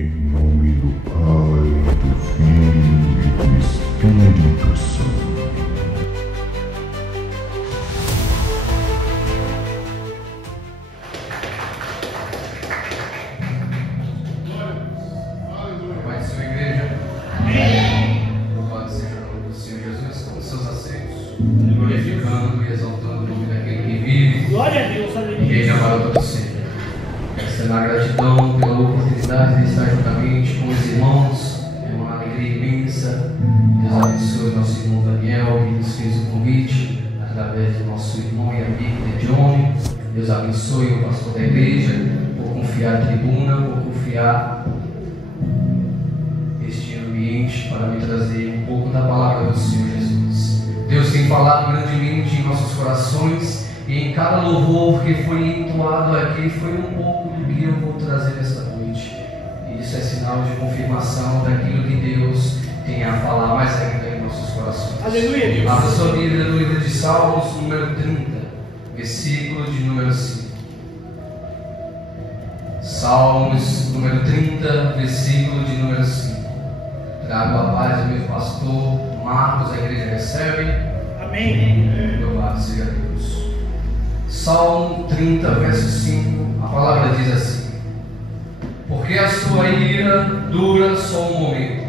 Em nome do Pai, do Filho e do Espírito Santo. Pai, sua igreja. Amém. Louvado seja o nome do Senhor Jesus, com seus assentos, glorificando e exaltando o nome daquele que vive. Glória a Deus, aleluia. E reina para todo sempre. Esta é a gratidão pela oportunidade de estar juntamente com os irmãos. É uma alegria imensa. Deus abençoe nosso irmão Daniel, que nos fez o convite através do nosso irmão e amigo de Johnny. Deus abençoe o pastor da igreja por confiar a tribuna, por confiar este ambiente para me trazer um pouco da palavra do Senhor Jesus. Deus tem falado grandemente em nossos corações e em cada louvor que foi entoado aqui foi um pouco do que eu vou trazer nesta noite. E isso é sinal de confirmação daquilo que Deus tem a falar mais ainda em nossos corações. Aleluia, Deus. Abra sua Bíblia no livro de Salmos, número 30, versículo de número 5. Salmos, número 30, versículo de número 5. Trago a paz do meu pastor Marcos, a igreja recebe. Amém. Louvado seja Deus. Salmo 30, verso 5, a palavra diz assim: porque a sua ira dura só um momento,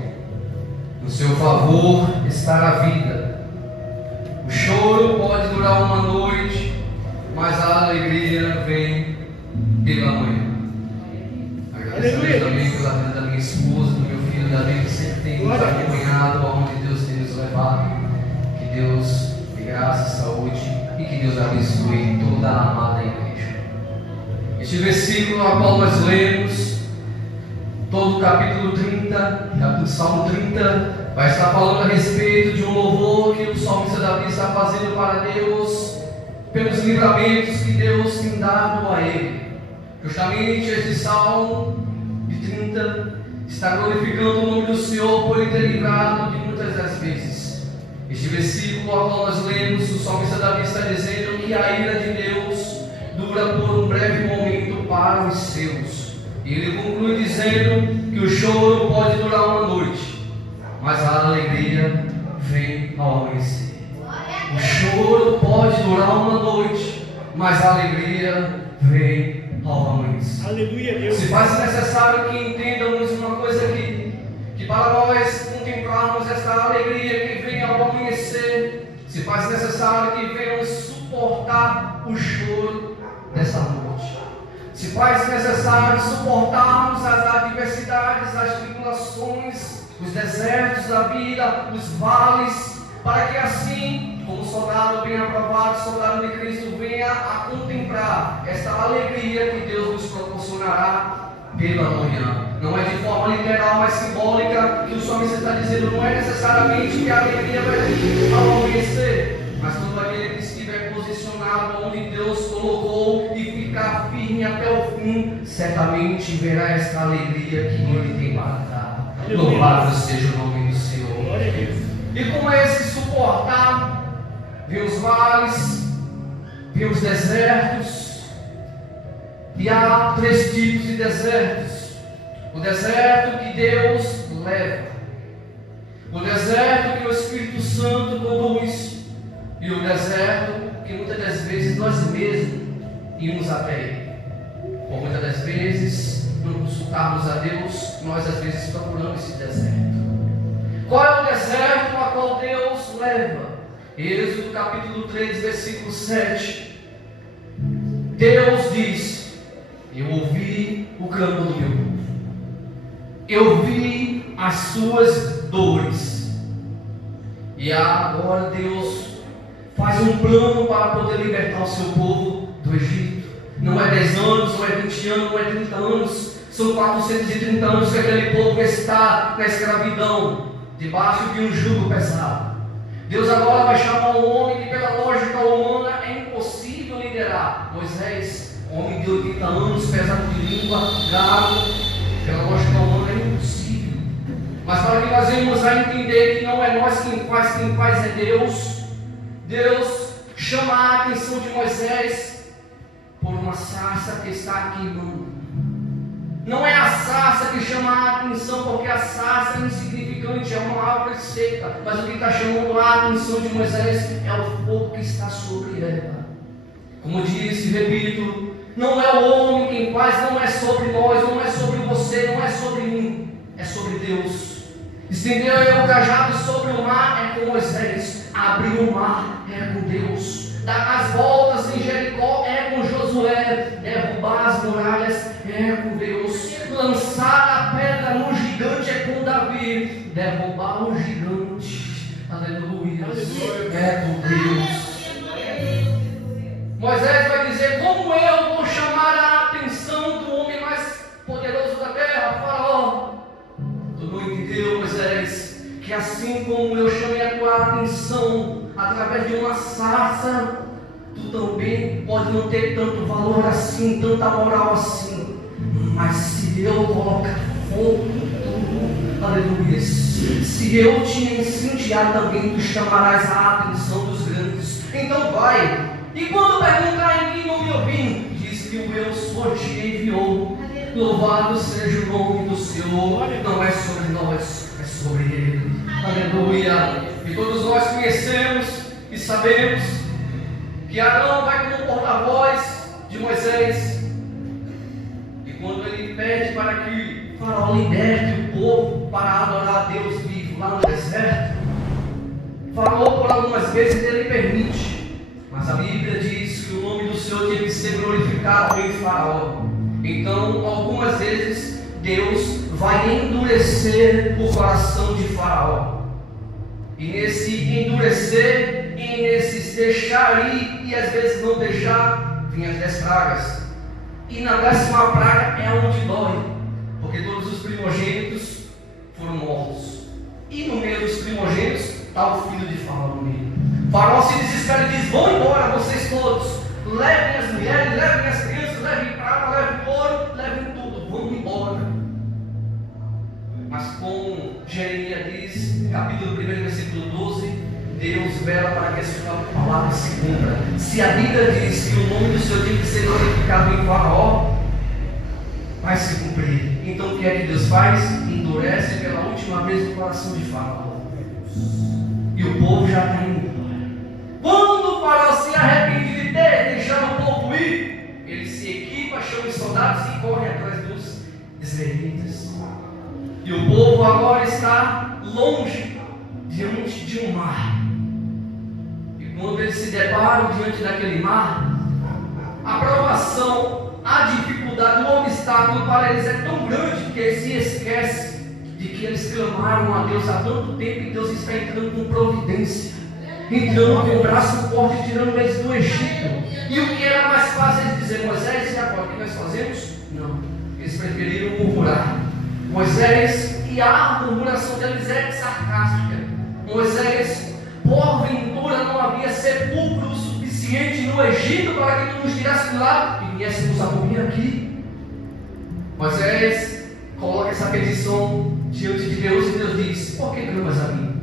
no seu favor está a vida. O choro pode durar uma noite, mas a alegria vem pela manhã. Agradeço também pela vida da minha esposa, do meu filho Davi, que sempre tem nos acompanhado aonde Deus tem nos levado. Que Deus dê graça, saúde e que Deus abençoe toda a amada igreja. Este versículo a qual nós lemos, todo o capítulo 30, Salmo 30, vai estar falando a respeito de um louvor que o salmista Davi está fazendo para Deus, pelos livramentos que Deus tem dado a ele. Justamente este Salmo de 30 está glorificando o nome do Senhor por ele ter livrado de muitas das vezes. Este versículo ao qual nós lemos, o salmista Davi está dizendo que a ira de Deus dura por um breve momento para os seus. E ele conclui dizendo que o choro pode durar uma noite, mas a alegria vem ao amanhecer. O choro pode durar uma noite, mas a alegria vem ao amanhecer. Aleluia, Deus. Se faz necessário que entendamos uma coisa aqui, que para nós contemplarmos esta alegria que vem ao amanhecer, se faz necessário que venhamos suportar o choro dessa noite. Se faz necessário suportarmos as adversidades, as tribulações, os desertos da vida, os vales, para que assim, como soldado bem aprovado, soldado de Cristo, venha a contemplar esta alegria que Deus nos proporcionará pela manhã. Não é de forma literal, mas simbólica, que o salmista está dizendo, não é necessariamente que a alegria vai vir ao amanhecer, mas todo aquele que estiver posicionado onde Deus colocou e ficar firme até o fim, certamente verá esta alegria que Ele tem para dar. Louvado seja o nome do Senhor. E com esse suportar, vem os vales, vem os desertos, e há três tipos de desertos. O deserto que Deus leva, o deserto que o Espírito Santo conduz, e o deserto que muitas das vezes nós mesmos íamos até ele. Por muitas das vezes, não consultarmos a Deus, nós às vezes procuramos esse deserto. Qual é o deserto a qual Deus leva? Êxodo capítulo 3, versículo 7. Deus diz: eu ouvi o clamor do meu povo, eu vi as suas dores, e agora Deus faz um plano para poder libertar o seu povo do Egito. Não é 10 anos, não é 20 anos, não é 30 anos, são 430 anos que aquele povo está na escravidão, debaixo de um jugo pesado. Deus agora vai chamar um homem que pela lógica humana é impossível liderar. Moisés, homem de 80 anos, pesado de língua, gago, pela lógica humana é impossível. Mas para que nós venhamos a entender que não é nós quem faz é Deus, Deus chama a atenção de Moisés por uma sarça que está queimando. Não é a sarça que chama chama a atenção porque a sarça é insignificante, é uma árvore seca. Mas o que está chamando a atenção de Moisés é o fogo que está sobre ela. Como disse e repito, não é o homem quem faz, não é sobre nós, não é sobre você, não é sobre mim, é sobre Deus. Estendeu o cajado sobre o mar é com Moisés, abrir o mar é com Deus, dar as voltas em Jericó é com Josué, derrubar as muralhas é com Deus, lançar a pedra no gigante é com Davi, derrubar o gigante, aleluia, é com Deus. Moisés vai dizer: como eu vou chamar a atenção do homem mais poderoso da terra, Faraó? Tu não entendeu, Moisés, que assim como eu chamei a tua atenção através de uma sarça, tu também pode não ter tanto valor assim, tanta moral assim, mas se eu colocar fogo em tu, aleluia, se eu te incendiar também, tu chamarás a atenção dos grandes. Então vai. E quando perguntar em mim não me ouvindo, diz que o eu sou te enviou. Louvado seja o nome do Senhor. Não é sobre nós, é sobre Ele. Aleluia. E todos nós conhecemos e sabemos que Arão vai como porta-voz de Moisés. E quando ele pede para que Faraó liberte o povo para adorar a Deus vivo lá no deserto, Faraó por algumas vezes ele permite. Mas a Bíblia diz que o nome do Senhor tem que ser glorificado em Faraó. Então, algumas vezes, Deus vai endurecer o coração de Faraó. E nesse endurecer, e nesses deixar ir, e às vezes não deixar, vêm as 10 pragas. E na 10ª praga é onde dói, porque todos os primogênitos foram mortos. E no meio dos primogênitos está o filho de Faraó no meio. Faraó se desespera e diz: vão embora vocês todos, levem as mulheres, levem as crianças, levem prata, levem ouro, levem tudo, vão embora. Mas como Jeremias diz, capítulo 1, versículo 12, Deus vela para que essa palavra se cumpra. Se a Bíblia diz que o nome do Senhor tem que ser glorificado em Faraó, vai se cumprir. Então o que é que Deus faz? Endurece pela última vez o coração de Faraó. E o povo já está indo embora. Quando o Faraó se arrepende de ter deixado o povo ir, ele se equipa, chama os soldados e corre atrás dos israelitas. E o povo agora está longe, diante de um mar. E quando eles se deparam diante daquele mar, a provação, a dificuldade, o obstáculo para eles é tão grande que eles se esquecem de que eles clamaram a Deus há tanto tempo e Deus está entrando com providência, entrando com o braço forte, tirando eles do Egito. E o que era mais fácil eles dizer: Moisés, e agora o que nós fazemos? Não, eles preferiram murmurar. Moisés, e a murmuração deles é sarcástica. Moisés, porventura não havia sepulcro suficiente no Egito para que tu nos tirasse de lá e viéssemos a morrer aqui? Moisés coloca essa petição diante de Deus e Deus diz: por que clamas a mim?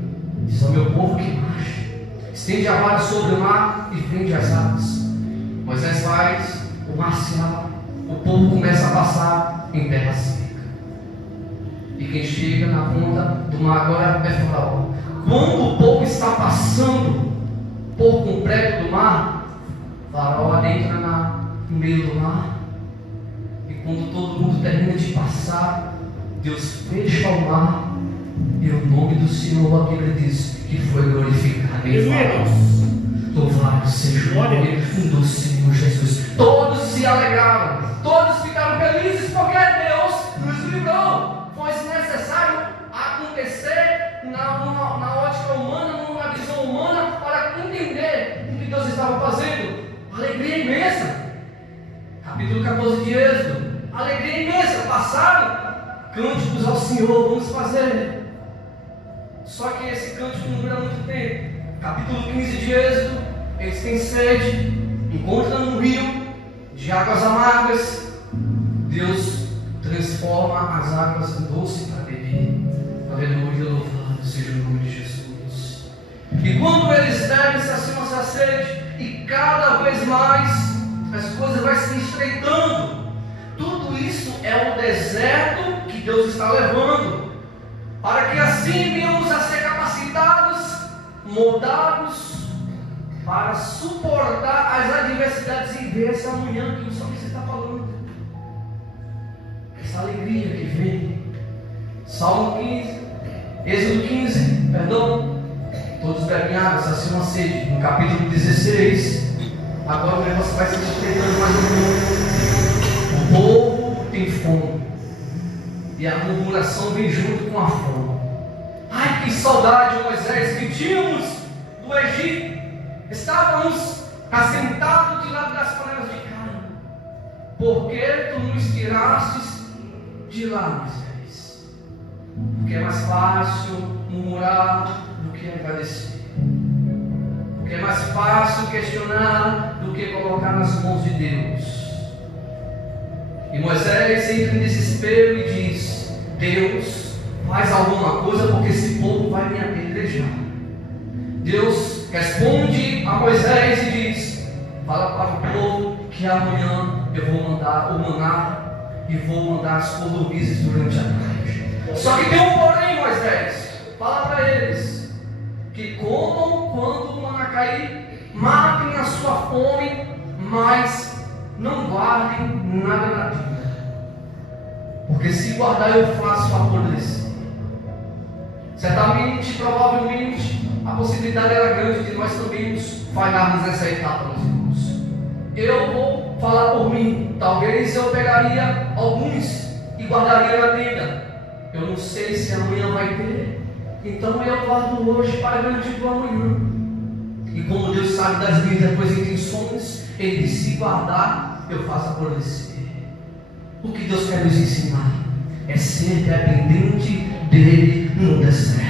Diz ao meu povo que marche, estende a vara sobre o mar e prende as águas. Moisés faz, o mar se abre, o povo começa a passar em terra seca. E quem chega na ponta do mar agora é Faraó. Quando o povo está passando por completo do mar, Faraó adentra no meio do mar. E quando todo mundo termina de passar, Deus fecha o mar e o nome do Senhor, a Bíblia diz, que foi glorificado em Faraó. Louvado seja o nome do Senhor Jesus. Todos se alegraram, todos ficaram felizes porque Deus nos livrou. Foi necessário acontecer na ótica humana, numa visão humana, para entender o que Deus estava fazendo. Alegria imensa. Capítulo 14 de Êxodo. Alegria imensa. Passaram cânticos ao Senhor, vamos fazer. Só que esse cântico não dura muito tempo. Capítulo 15 de Êxodo. Eles têm sede, encontram um rio de águas amargas. Deus transforma as águas em doce para beber. Aleluia, louvado seja o nome de Jesus. E quando eles bebem, saciam-se a sede, e cada vez mais as coisas vão se estreitando. Tudo isso é o deserto que Deus está levando, para que assim venhamos a ser capacitados, moldados, para suportar as adversidades e ver essa manhã que o salmista está falando, essa alegria que vem. Salmo 15, Êxodo 15, perdão, todos bebem água, saciam a sede. No capítulo 16, agora o negócio vai se despertando mais um pouco. O povo tem fome, e a murmuração vem junto com a fome. Ai, que saudade, Moisés, que tínhamos do Egito. Estávamos assentados de lado das panelas de carne. Por que tu nos tirastes de lá, Moisés? Porque é mais fácil murmurar do que agradecer. Porque é mais fácil questionar do que colocar nas mãos de Deus. E Moisés entra em desespero e diz: Deus, faz alguma coisa, porque esse povo vai me apedrejar. Deus responde a Moisés e diz: fala para o povo que amanhã eu vou mandar o maná e vou mandar as cordovizes durante a noite. Só que tem um porém, Moisés. Fala para eles que comam quando o maná cair, matem a sua fome, mas não guardem nada na vida, porque se guardar eu faço apodrecer. Certamente, provavelmente, a possibilidade era grande de nós também nos falharmos nessa etapa, meus irmãos. Eu vou falar por mim. Talvez eu pegaria alguns e guardaria na tenda. Eu não sei se amanhã vai ter, então eu guardo hoje para garantir do amanhã. E como Deus sabe das minhas depois intenções, Ele diz: se guardar, eu faço apodrecer. O que Deus quer nos ensinar é ser dependente dEle no deserto.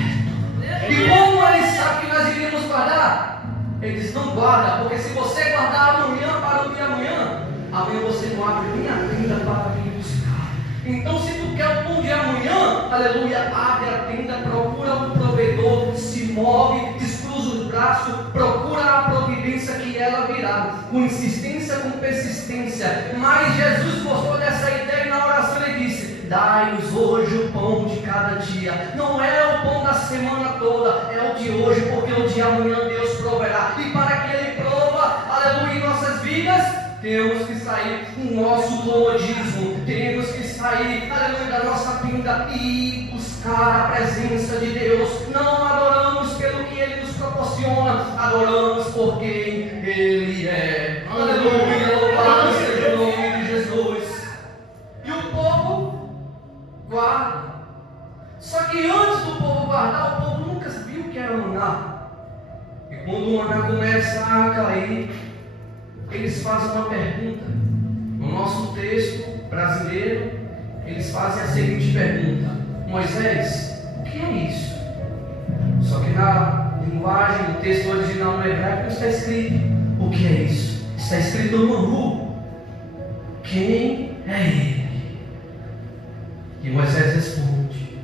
E como Ele sabe que nós iríamos guardar? Ele diz: não guarda, porque se você guardar amanhã para o dia amanhã, amanhã você não abre nem a tenda para vir buscar. Então, se tu quer o pão de amanhã, aleluia, abre a tenda, procura um provedor, se move, descruza os braços, procura a providência que ela virá, com insistência, com persistência. Mas Jesus gostou dessa ideia e na oração Ele disse: dai-nos hoje o pão de cada dia. Não é o pão da semana toda, é o de hoje, porque o de amanhã Deus proverá. E para que Ele prova, aleluia, em nossas vidas, temos que sair do nosso comodismo, temos que sair, aleluia, da nossa tenda e buscar a presença de Deus. Não adoramos pelo que Ele nos proporciona, adoramos por quem Ele é. Aleluia, louvado seja o nome de Jesus. E o povo guarda. Só que antes do povo guardar, o povo nunca viu o que era maná. E quando o maná começa a cair, eles fazem uma pergunta. No nosso texto brasileiro, eles fazem a seguinte pergunta: Moisés, o que é isso? Só que na linguagem do texto original no hebraico não está escrito o que é isso. Está escrito no Ru. Quem é Ele? E Moisés responde: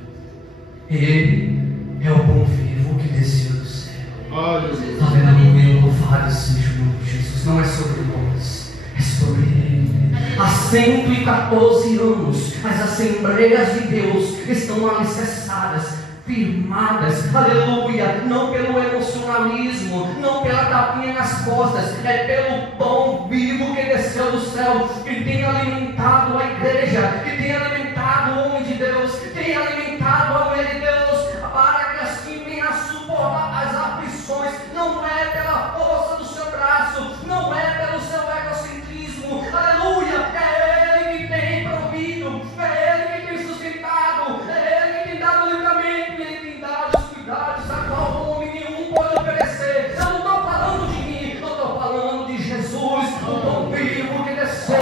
Ele é o pão vivo que desceu do céu. Aleluia, louvado seja o nome de Jesus. Não é sobre nós, é sobre Ele. Há 114 anos, as Assembleias de Deus estão alicerçadas, firmadas, aleluia, não pelo emocionalismo, não pela tapinha nas costas, é pelo pão vivo que desceu do céu, que tem alimentado a igreja, que tem alimentado o homem de Deus, que tem alimentado a mulher de Deus, para que assim venha a suportar as aflições. Não é pela força do seu braço, não é pelo seu egocentrismo, aleluia, é Ele que tem provido, é Ele que tem sustentado, é Ele que tem dado livramento, Ele tem dado os cuidados a qual homem nenhum pode oferecer. Eu não estou falando de mim, eu estou falando de Jesus, o pão vivo que desceu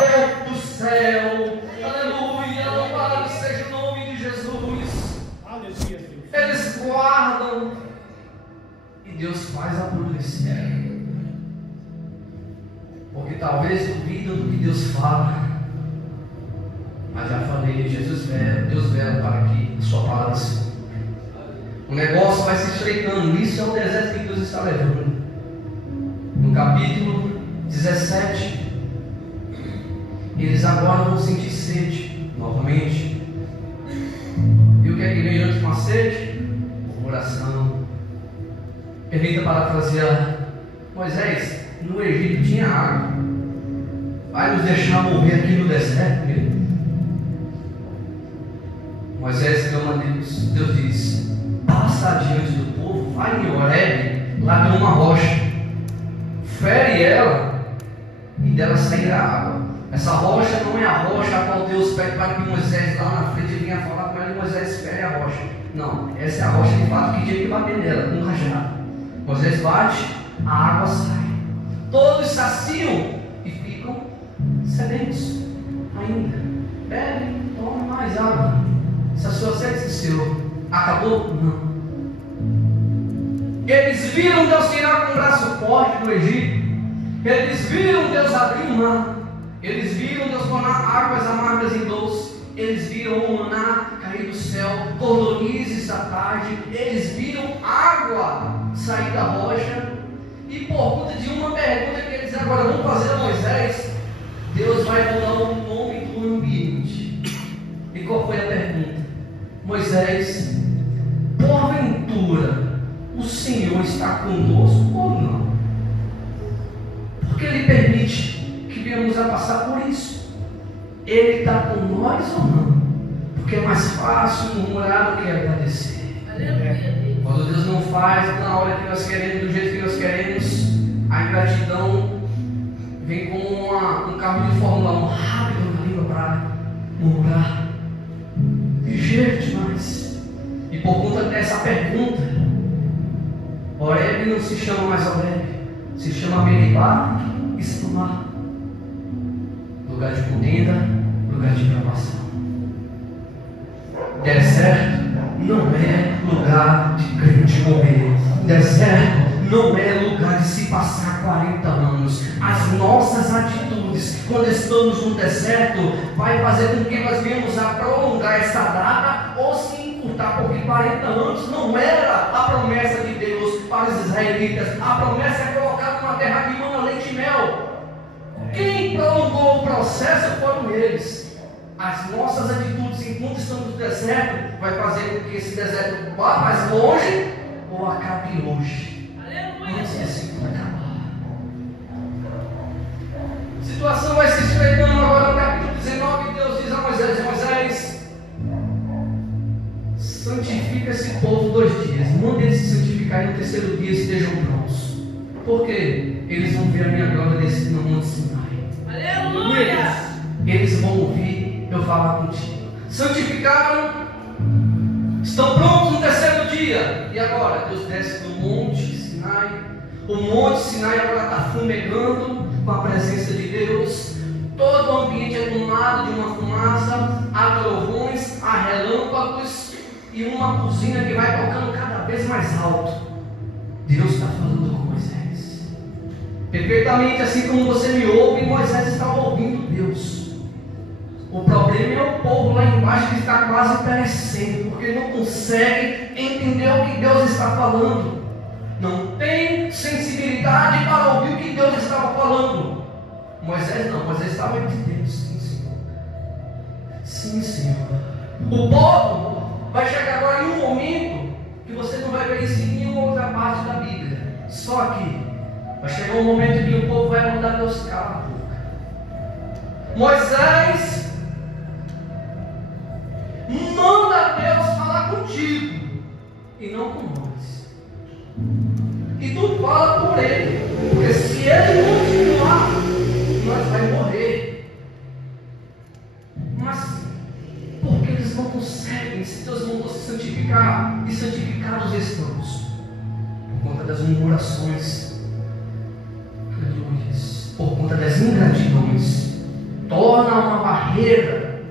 do céu. Aleluia, louvado seja o nome de Jesus. Eles guardam e Deus faz apodrecer, porque talvez duvidam do que Deus fala. Mas já falei, Jesus vela, Deus vela para que a sua palavra se cumpra. O negócio vai se estreitando. Isso é o deserto que Deus está levando. No capítulo 17, eles agora vão sentir sede novamente. veio antes com a sede? Murmuração. Permita parafrasear. Moisés, no Egito tinha água. Vai nos deixar morrer aqui no deserto, meu? Moisés clama a Deus. Deus diz: passa adiante do povo, vai em Horebe, lá tem uma rocha, fere ela e dela sairá água. Essa rocha não é a rocha a qual Deus pede para que Moisés lá na frente vinha falar com ela e Moisés fere a rocha. Não, essa é a rocha de fato que tinha que bater nela com um rajado. Moisés bate, a água sai. Todos saciam e ficam sedentos ainda. Bebe, tome mais água. Se a sua sede cessou, acabou? Não. Eles viram Deus tirar com o braço forte do Egito. Eles viram Deus abrir o mar. Eles viram Deus tornar águas amargas em doce. Eles viram o maná cair do céu, cordonizes da tarde. Eles viram água sair da rocha. E por conta de uma pergunta que eles agora vão fazer a Moisés, Deus vai mudar o nome do ambiente. E qual foi a pergunta? Moisés, porventura o Senhor está conosco ou não? Porque Ele permite que venhamos a passar por isso. Ele está com nós ou não? Porque é mais fácil murmurar do que agradecer. Quando Deus não faz na hora que nós queremos, do jeito que nós queremos, a ingratidão vem como um carro de Fórmula 1 rápido na língua para murmurar. Ligeiro demais. E por conta dessa pergunta, Horebe não se chama mais Horebe, se chama Meribá e Samar. Lugar de contenda, lugar de provação. Deserto não é lugar de crente morrer. Deserto não é lugar de se passar 40 anos. As nossas atitudes, quando estamos no deserto, vai fazer com que nós venhamos a prolongar essa data ou se encurtar, porque 40 anos não era a promessa de Deus para os israelitas. A promessa é colocar numa terra que mana leite e mel. Quem prolongou o processo foram eles. As nossas atitudes enquanto estamos no deserto vai fazer com que esse deserto vá mais longe ou acabe hoje. Antes desse ciclo acabar. A situação vai se estreitando agora no capítulo 19. Deus diz a Moisés: Moisés, santifica esse povo 2 dias. Manda eles se santificar e no 3º dia estejam prontos. Por quê? Eles vão ver a minha glória descer no Monte Sinai. Aleluia! Eles vão ouvir eu falar contigo. Santificaram, estão prontos no 3º dia. E agora Deus desce do Monte Sinai. O Monte Sinai agora está fumegando com a presença de Deus. Todo o ambiente é tomado de uma fumaça. Há trovões, há relâmpagos e uma buzina que vai tocando cada vez mais alto. Deus está falando com Moisés perfeitamente assim como você me ouve. Moisés estava ouvindo Deus. O problema é o povo lá embaixo que está quase perecendo, porque não consegue entender o que Deus está falando. Não tem sensibilidade para ouvir o que Deus estava falando. Moisés não, Moisés estava entendendo. Sim, Senhor. Sim, Senhor. O povo vai chegar agora em um momento que você não vai ver isso em nenhuma outra parte da Bíblia. Só aqui. Vai chegar um momento em que o povo vai mandar Deus calar a boca. Moisés, manda Deus falar contigo e não com nós. E tu fala por ele, porque se ele continuar, nós vamos morrer. Mas porque eles não conseguem, se Deus mandou se santificar e santificar os estamos, por conta das murmurações, por conta das ingratidões, torna uma barreira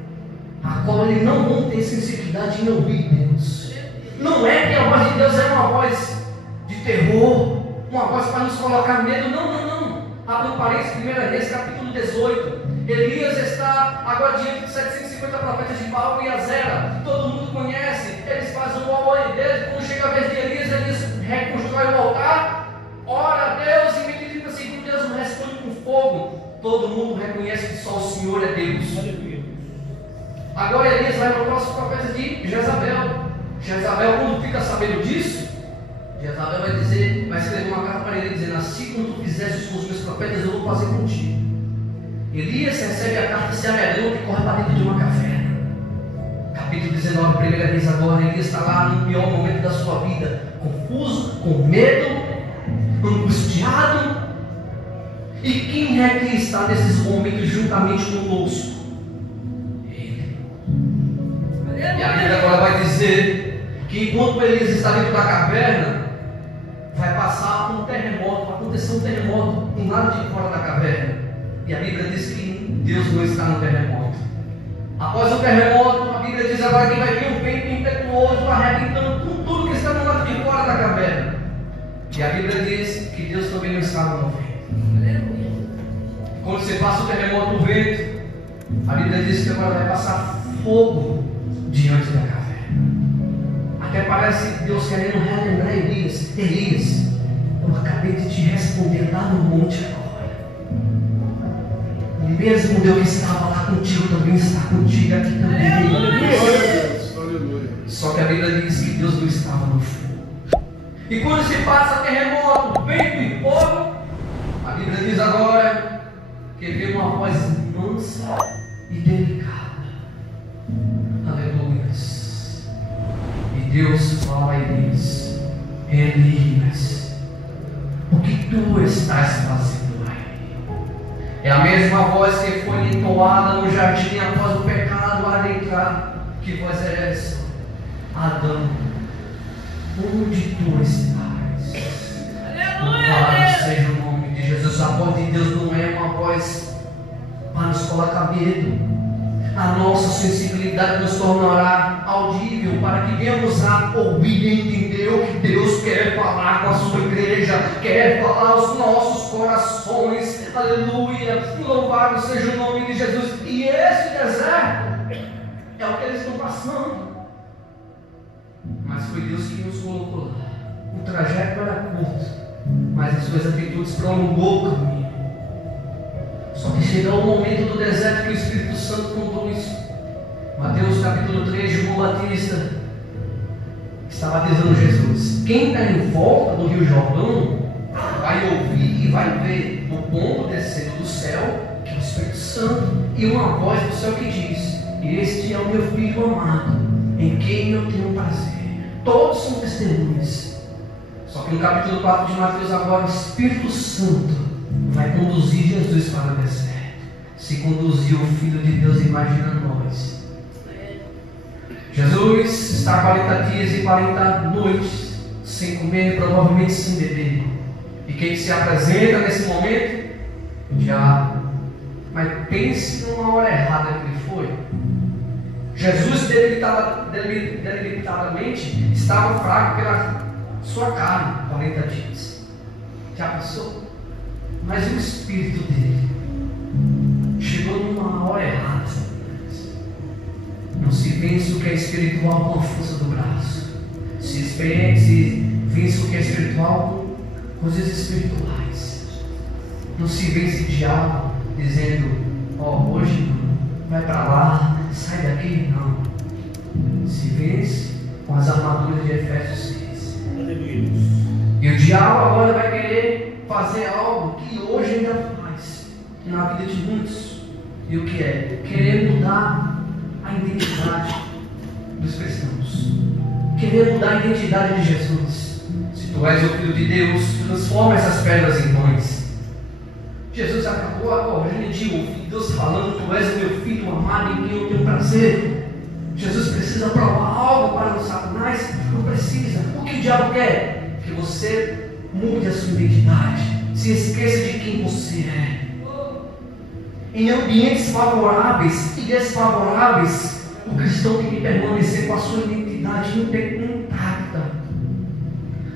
a qual eles não vão ter sensibilidade em ouvir Deus. Não é que a voz de Deus é uma voz de terror, uma voz para nos colocar medo. Não. Abre um parênteses, 1 Reis, capítulo 18. Elias está agora diante de 750 profetas de Baal e Azera. Todo mundo conhece. Eles fazem o altar deles. Quando chega a vez de Elias, Elias reconstrói o altar, ora a Deus e medita assim, Deus não responde com fogo. Todo mundo reconhece que só o Senhor é Deus. Agora Elias vai para o próximo profeta de Jezabel. Jezabel, quando fica sabendo disso, Jezabel vai escrever uma carta para ele dizendo: assim como tu fizeste com os meus profetas, eu vou fazer contigo. Elias recebe a carta, se amedronta e corre para dentro de uma caverna. Capítulo 19, primeira vez agora, Elias está lá no pior momento da sua vida, confuso, com medo, angustiado. E quem é que está nesses momentos juntamente conosco? Ele. E a Bíblia agora vai dizer que enquanto Elias está dentro da caverna, vai passar um terremoto, vai acontecer um terremoto do lado de fora da caverna. E a Bíblia diz que Deus não está no terremoto. Após o terremoto, a Bíblia diz agora que vai vir um vento impetuoso, arrebentando com tudo que está no lado de fora da caverna. E a Bíblia diz que Deus também não estava no vento. Quando você passa o terremoto do vento, a Bíblia diz que agora vai passar fogo diante da caverna. Até parece Deus querendo relembrar Elias: Elias, eu acabei de te responder lá no monte agora. E mesmo Deus que estava lá contigo também está contigo aqui também. Só que a Bíblia diz que Deus não estava no fogo. E quando se passa terremoto, vento e fogo, a Bíblia diz agora que veio uma voz mansa e delicada. Aleluia. E Deus fala a Elias: Elias, o que tu estás fazendo aí? É a mesma voz que foi entoada no jardim após o pecado adentrar. Que voz é essa? Adão, onde tu estás? Louvado seja o nome de Jesus. A voz de Deus não é uma voz para nos colocar medo. A nossa sensibilidade nos tornará audível para que venhamos a ouvir e entender o que Deus quer falar com a sua igreja, quer falar aos nossos corações. Aleluia, louvado seja o nome de Jesus. E esse deserto é o que eles estão passando, mas foi Deus que nos colocou lá. O trajeto era curto, mas as suas atitudes prolongou o caminho. Só que chegou o momento do deserto que o Espírito Santo contou isso. Mateus capítulo 3, João Batista estava dizendo a Jesus: quem está em volta do Rio Jordão vai ouvir e vai ver o pombo descendo do céu, que é o Espírito Santo, e uma voz do céu que diz: este é o meu filho amado, em quem eu tenho prazer. Todos são testemunhas. Só que no capítulo 4 de Mateus agora, o Espírito Santo vai conduzir Jesus para o deserto. Se conduziu o Filho de Deus, imagina nós. Jesus está 40 dias e 40 noites sem comer, provavelmente sem beber. E quem se apresenta nesse momento? O diabo. Mas pense numa hora errada que ele foi. Jesus delimitadamente estava fraco pela sua carne, 40 dias. Já pensou? Mas o espírito dele chegou numa hora errada. Não se vence o que é espiritual com a força do braço. Se vence o que é espiritual com coisas espirituais. Não se vence o diabo dizendo: hoje vai para lá, sai daqui. Não. Se vence com as armaduras de Efésios 6. E o diabo agora vai querer fazer algo que hoje ainda faz na vida de muitos. E o que é? Querer mudar a identidade dos cristãos. Querer mudar a identidade de Jesus. Se tu és o Filho de Deus, transforma essas pedras em pães. Jesus acabou agora de ouvir Deus falando: tu és o meu filho amado em quem eu tenho prazer. Jesus precisa provar algo para os Satanás? Não precisa. O que o diabo quer? Que você mude a sua identidade, se esqueça de quem você é. Em ambientes favoráveis e desfavoráveis, o cristão tem que permanecer com a sua identidade intacta.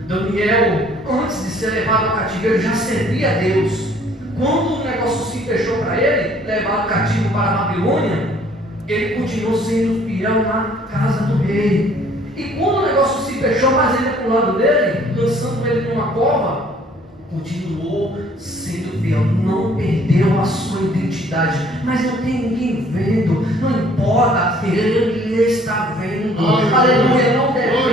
Daniel, antes de ser levado ao cativeiro, já servia a Deus. Quando o negócio se fechou para ele, levado cativo para a Babilônia, ele continuou sendo fiel na casa do rei. E quando o negócio se fechou, mas ele para o lado dele, lançando ele numa cova, continuou sendo fiel, não perdeu a sua identidade. Mas não tem ninguém vendo, não importa, ele está vendo. Aleluia, não depende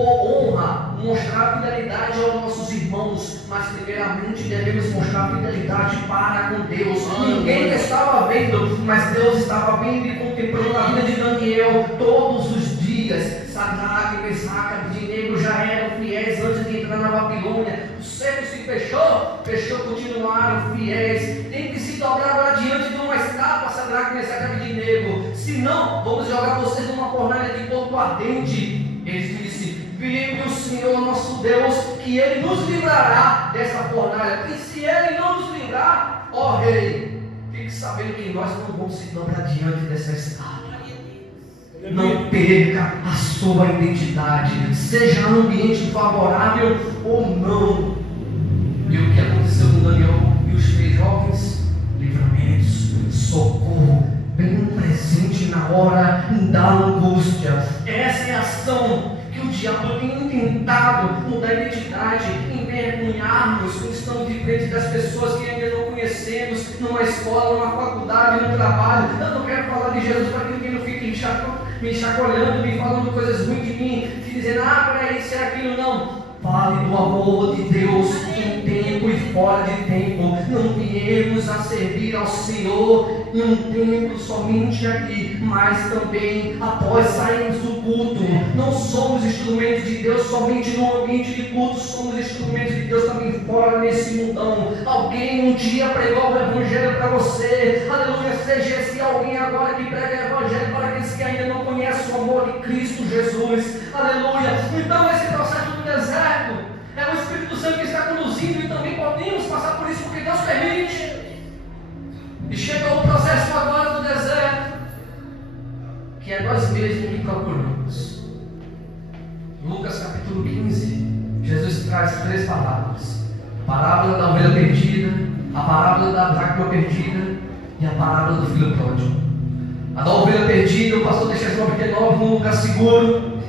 honra, mostrar fidelidade aos nossos irmãos, mas primeiramente devemos mostrar fidelidade para com Deus. Ninguém estava vendo, mas Deus estava vendo e contemplando a vida de Daniel todos os dias. Sadraque, Mesaque, Abednego já eram fiéis antes de entrar na Babilônia. O cerco se fechou, continuaram fiéis. Tem que se dobrar agora diante de uma estátua, Sadraque, Mesaque, Abednego. Senão, vamos jogar vocês numa fornalha de fogo ardente. Eles disse: vive o Senhor nosso Deus, que Ele nos livrará dessa fornalha. E se Ele não nos livrar, ó Rei, fique sabendo que nós não vamos se dobrar diante dessa estátua. Não perca a sua identidade, seja um ambiente favorável ou não. E o que aconteceu com Daniel e os 3 jovens? Livramentos, socorro, bem presente na hora da angústia. Essa é a ação que o diabo tem tentado mudar a identidade, envergonhar-nos quando estamos de frente das pessoas que ainda não conhecemos, numa escola, numa faculdade, num trabalho. Eu não quero falar de Jesus para que ninguém não fique me chacoalhando, me falando coisas ruins de mim, te dizendo, para isso é aquilo. Não. Fale do amor de Deus em tempo e fora de tempo. Não viemos a servir ao Senhor em um tempo somente aqui, mas também após sairmos do culto. Não somos instrumentos de Deus somente no ambiente de culto, somos instrumentos de Deus também fora nesse mundão. Alguém um dia pregou o Evangelho para você, aleluia, seja esse alguém agora que prega o Evangelho para aqueles que ainda não conhecem o amor de Cristo Jesus, aleluia. Então esse processo do deserto é o Espírito Santo que está conduzindo, e também podemos passar por isso porque Deus permite. E chega o processo agora do deserto, que é nós mesmos que procuramos. Lucas capítulo 15, Jesus traz 3 parábolas: a parábola da ovelha perdida, a parábola da dracma perdida e a parábola do filho pródigo. A da ovelha perdida, o pastor deixa esse 99 num lugar seguro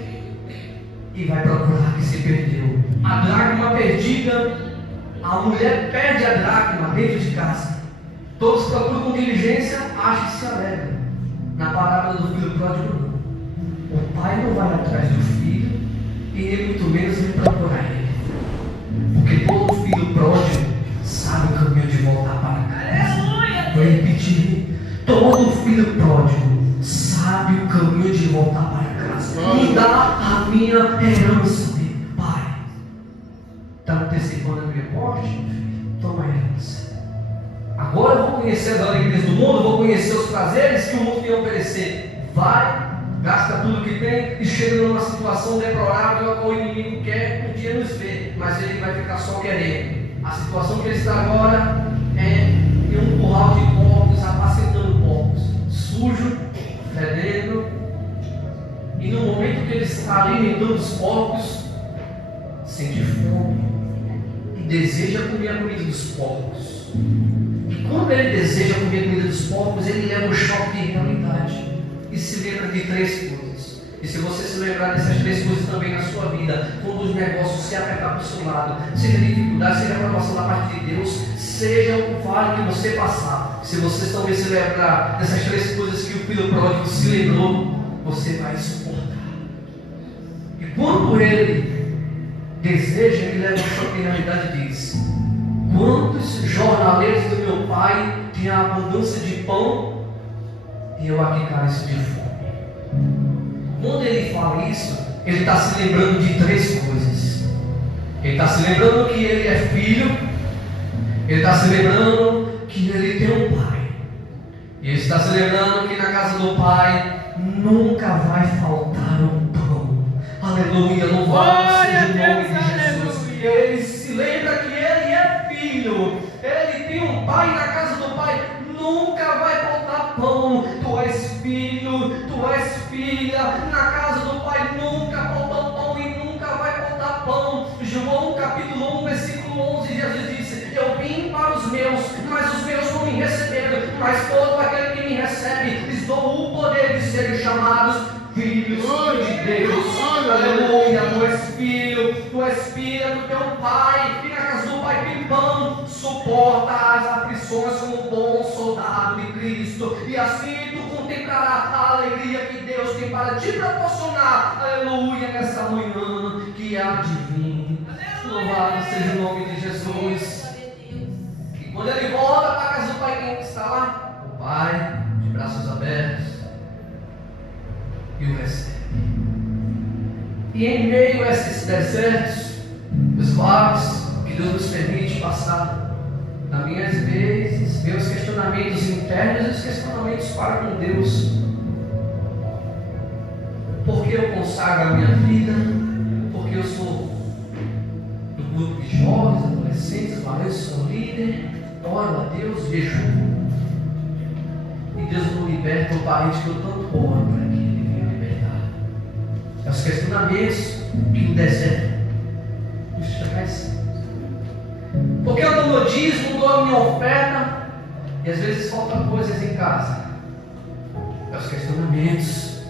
e vai procurar que se perdeu. A dracma perdida, a mulher perde a dracma dentro de casa. Todos procuram com diligência, acham que se alegram. Na parábola do filho pródigo, não. O pai não vai atrás do filho e ele muito menos vai procurar ele. Porque todo filho pródigo sabe o caminho de voltar para casa. Vou repetir: todo filho pródigo sabe o caminho de voltar para casa. Me dá a minha herança, pai. Está antecipando a minha morte? Toma a herança. Agora eu vou conhecer as alegrias do mundo, vou conhecer os prazeres que o mundo tem a oferecer. Vai, gasta tudo que tem e chega numa situação deplorável a qual o inimigo quer um dia nos ver, mas ele vai ficar só querendo. A situação que ele está agora é em um curral de porcos, apacentando porcos, sujo, fedendo, e no momento que ele está alimentando os porcos, sente fome e deseja comer a comida dos porcos. E quando ele deseja comer a comida dos porcos, ele leva um choque de realidade e se lembra de 3 coisas. E se você se lembrar dessas 3 coisas também na sua vida, quando os negócios se apertar para o seu lado, seja dificuldade, seja aprovação da parte de Deus, seja o vale que você passar, se você também se lembrar dessas 3 coisas que o filho pródigo se lembrou, você vai suportar. E quando ele deseja, ele leva um choque de realidade e diz: quantos jornaleiros do meu pai tinham abundância de pão e eu aqui careço de fome? Quando ele fala isso, ele está se lembrando de 3 coisas. Ele está se lembrando que ele é filho, ele está se lembrando que ele tem um pai, e ele está se lembrando que na casa do pai nunca vai faltar um pão. Aleluia, louvado seja o nome de Jesus. Ele se lembra que ele é filho, ele tem um pai, na casa do pai nunca vai faltar pão. Tu és filho, tu és filha, na casa do pai nunca falta pão e nunca vai faltar pão. João capítulo 1, versículo 11, Jesus disse: eu vim para os meus, mas os meus não me receberam, mas todo aquele que me recebe, lhes dou o poder de serem chamados filhos de Deus. Aleluia, tu és filho, tu és filha do teu pai, e na casa do pai tem pão. Suporta as aflições como um bom soldado de Cristo, e assim tu contemplarás a alegria que Deus tem para te proporcionar, aleluia, nessa manhã que há de vir. Louvado seja o nome de Jesus. E quando ele volta para a casa do Pai, quem está lá? O Pai, de braços abertos, e o recebe. E em meio a esses desertos, os vales que Deus nos permite passar, nas minhas vezes, meus questionamentos internos e os questionamentos para com Deus. Porque eu consagro a minha vida, porque eu sou do grupo de jovens, adolescentes, valentes, sou líder, oro a Deus, jejum, e Deus não liberta o parente que eu tanto oro para que ele venha libertar. É os questionamentos que o deserto nos traz. Porque eu dou meu dízimo, dou a minha oferta, e às vezes faltam coisas em casa. É os questionamentos.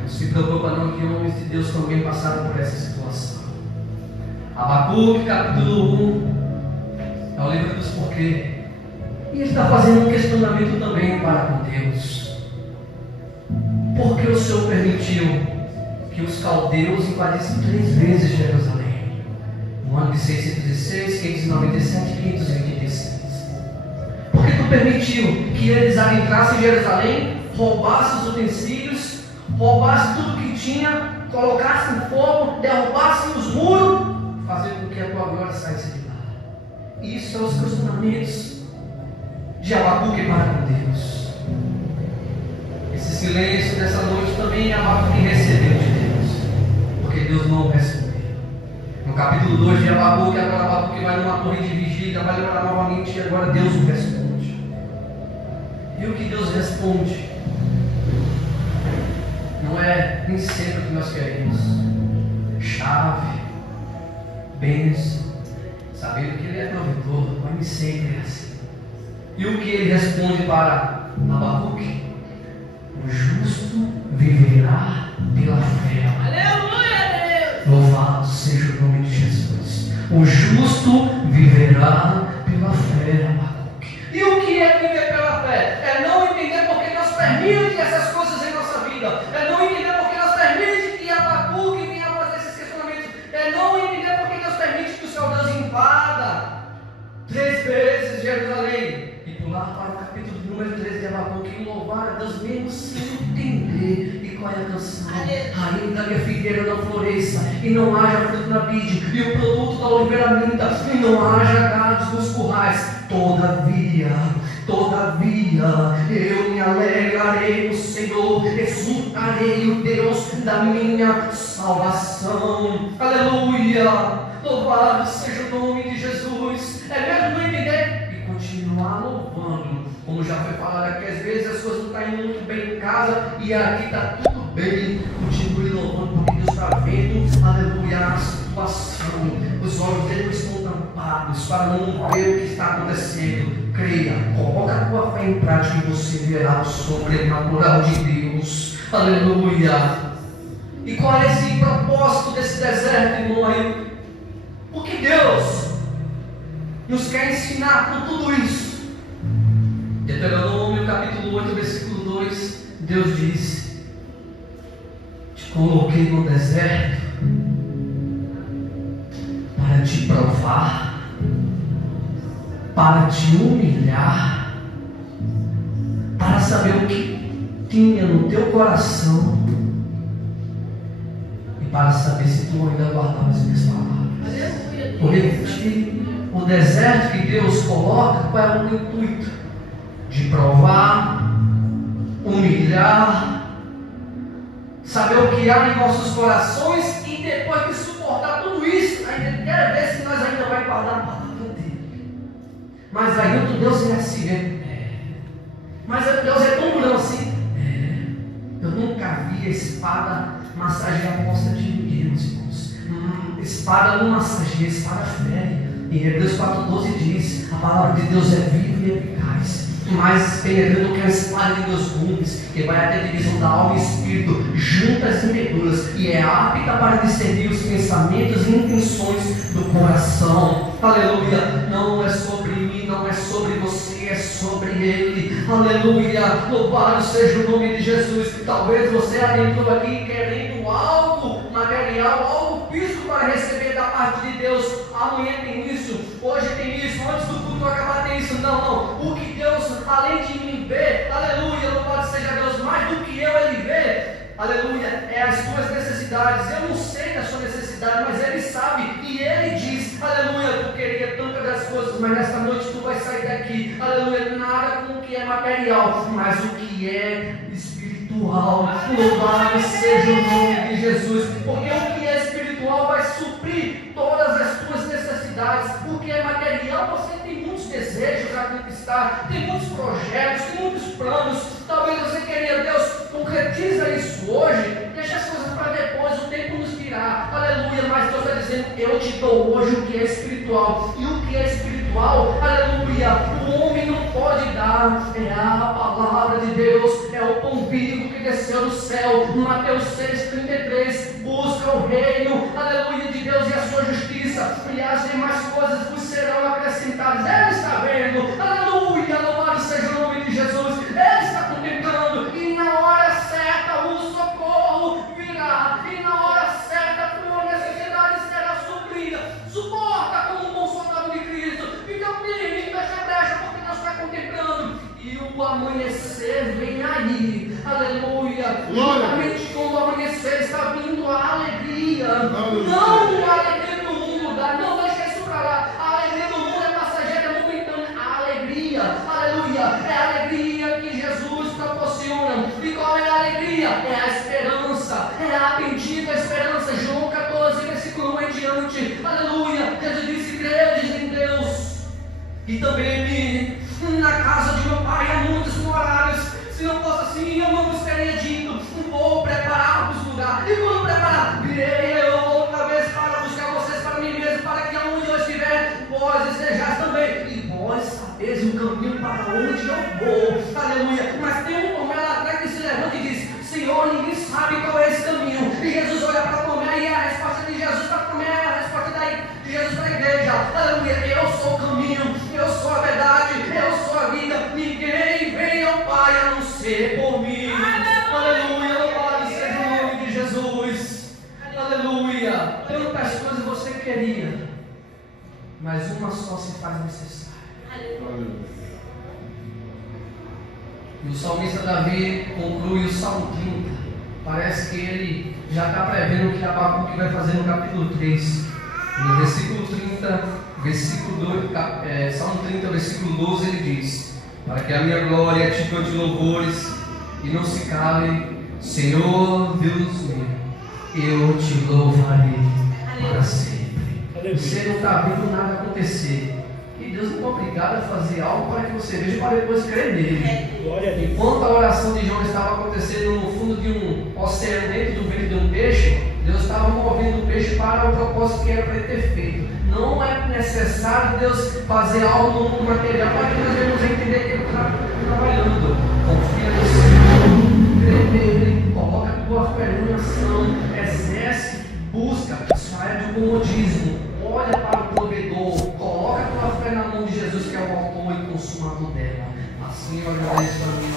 Não se preocupa não, que homens de Deus também passaram por essa situação. Abacuque, capítulo 1, é o livro dos porquê. E ele está fazendo um questionamento também para com Deus. Por que o Senhor permitiu que os caldeus invadissem 3 vezes Jerusalém? No ano de 606, 597 e 586. Por que tu permitiu que eles adentrassem em Jerusalém, roubassem os utensílios, roubassem tudo que tinha, colocassem fogo, derrubassem os muros, fazendo com que a tua glória saísse de lá? Isso são os questionamentos de Abacuque para com Deus. Esse silêncio dessa noite também Abacuque recebeu de Deus, porque Deus não respondeu. No capítulo 2 de Abacuque, agora Abacuque vai numa torre de vigília, vai orar novamente, e agora Deus o responde. E o que Deus responde não é nem sempre o que nós queremos. Chave, bênção, sabendo que Ele é provedor, mas nem sempre é assim. E o que Ele responde para Abacuque? O justo viverá pela fé. Aleluia, Deus! Louvado seja o nome de Jesus. O justo viverá pela fé, Abacuque. E o que é viver pela fé? É não entender porque Deus permite essas coisas em nossa vida. É não entender porque Deus permite que Abacuque venha fazer esses questionamentos. É não entender porque Deus permite que o Senhor Deus invada 3 vezes Jerusalém. E pular para o capítulo número 13 de Abacuque e louvar a Deus mesmo sem entender. E qual é a canção? Ainda que a figueira não floresça e não haja fruto na vide, e o produto da oliveira minta, e não haja gados nos currais, todavia, eu me alegrarei no Senhor, exultarei o Deus da minha salvação. Aleluia! Louvado seja o nome de Jesus. É mesmo não entender e continuar louvando. Como já foi falado aqui, às vezes as coisas não estão indo muito bem em casa e aqui está tudo bem. Continue louvando porque Deus está vendo, aleluia, a situação. Os olhos dele estão tampados para não ver o que está acontecendo. Creia, coloca a tua fé em prática e você verá o sobrenatural de Deus. Aleluia. E qual é esse propósito desse deserto, irmão aí? O que Deus nos quer ensinar com tudo isso? Deuteronômio capítulo 8, versículo 2, Deus diz: te coloquei no deserto para te provar, para te humilhar, para saber o que tinha no teu coração e para saber se tu ainda guardavas as minhas palavras. Vou repetir: o deserto que Deus coloca, qual é o intuito? De provar, humilhar, saber o que há em nossos corações e depois de suportar tudo isso, ainda quer ver se nós ainda vamos guardar a palavra dele. Mas aí outro Deus é assim, né? Mas Deus é tão durão assim. Eu nunca vi a espada massagear a costa de ninguém, meus irmãos. Espada não massageia, espada fere. Em Hebreus 4,12 diz: a palavra de Deus é viva e eficaz, mais penetrando que a espada de 2 gumes, que vai até a divisão da alma e espírito, juntas e medulas, e é apta para discernir os pensamentos e intenções do coração. Aleluia! Não é sobre mim, não é sobre você, é sobre Ele. Aleluia, louvado seja o nome de Jesus. Talvez você entrou aqui querendo algo material, algo físico para receber da parte de Deus. Amanhã tem isso, hoje tem isso, antes do culto acabar tem isso. Não, o que Deus, além de mim ver, aleluia, louvado seja Deus, mais do que Ele vê, aleluia, é as tuas necessidades. Eu não sei da sua necessidade, mas Ele sabe, e Ele diz, aleluia, tu queria tantas das coisas, mas nesta noite tu vai sair daqui, aleluia, nada com o que é material, mas o que é espiritual. Louvado seja o nome de Jesus, porque o que é espiritual vai suprir todas as tuas necessidades. O que é material, você tem muitos desejos a conquistar, tem muitos projetos, tem muitos planos. Talvez você queria, Deus, concretiza isso hoje, deixa as coisas para depois, o tempo nos dirá, aleluia. Mas Deus está dizendo, eu te dou hoje o que é espiritual, e o que é espiritual, aleluia, o homem não pode dar, é a palavra de Deus, é o pão vivo que desceu do céu. Mateus 6,33, busca o reino, aleluia, de Deus e a sua justiça, e as demais coisas vos serão acrescentadas. Ele está vendo, aleluia, louvado seja o nome de Jesus, Ele está contemplando, e na hora certa o socorro virá, e na hora certa a tua necessidade será suprida. Suporta como um bom soldado de Cristo, fica firme, fecha a brecha, porque Deus está contemplando, e o amanhecer vem aí, aleluia. Justamente quando o amanhecer está vindo a alegria, não a alegria do mundo, não deixa isso para lá. A alegria do mundo é passageira, é momentânea. A alegria, aleluia, é a alegria que Jesus proporciona. E qual é a alegria? É a esperança, é a bendita esperança. João 14, versículo 1 em diante, aleluia. Jesus disse, credes em Deus e também em mim. Na casa de meu pai há muitos morares. Se não fosse assim, eu não vos teria dito, vou preparar-vos lugar. E quando preparar, virei eu outra vez para buscar vocês para mim mesmo, para que aonde eu estiver, vós estejais também. E vós sabeis o caminho para onde eu vou. Aleluia. Mas tem um Tomé lá atrás que se levanta e diz, Senhor, ninguém sabe qual é esse caminho. E Jesus olha para Tomé, e a resposta de Jesus para Tomé é a resposta de Jesus para a igreja. Aleluia. Eu sou o caminho, eu sou a verdade, eu sou a vida. Ninguém vem ao Pai a não ser por mim. Aleluia. Louvado seja o nome de Jesus. Aleluia. Tantas coisas você queria, mas uma só se faz necessária. E o salmista Davi conclui o Salmo 30. Parece que ele já está prevendo o que Abacuque vai fazer no capítulo 3. No versículo 30, Salmo 30, versículo 12, ele diz, para que a minha glória te cante louvores e não se cale, Senhor Deus meu, eu te louvarei para sempre. Você não está vendo nada acontecer, e Deus não é obrigado a fazer algo para que você veja para depois crer nele. Enquanto a oração de João estava acontecendo no fundo de um oceano, dentro do ventre de um peixe, Deus estava movendo o peixe para o propósito que era para ele ter feito. Não é necessário Deus fazer algo no mundo material para que nós venhamos entender que Ele está trabalhando. Confia no Senhor, crê nele, coloca a tua fé em ação, exerce, busca, sai do comodismo, olha para o provedor, coloca a tua fé na mão de Jesus, que é o autor e consumador dela. Assim eu agradeço a minha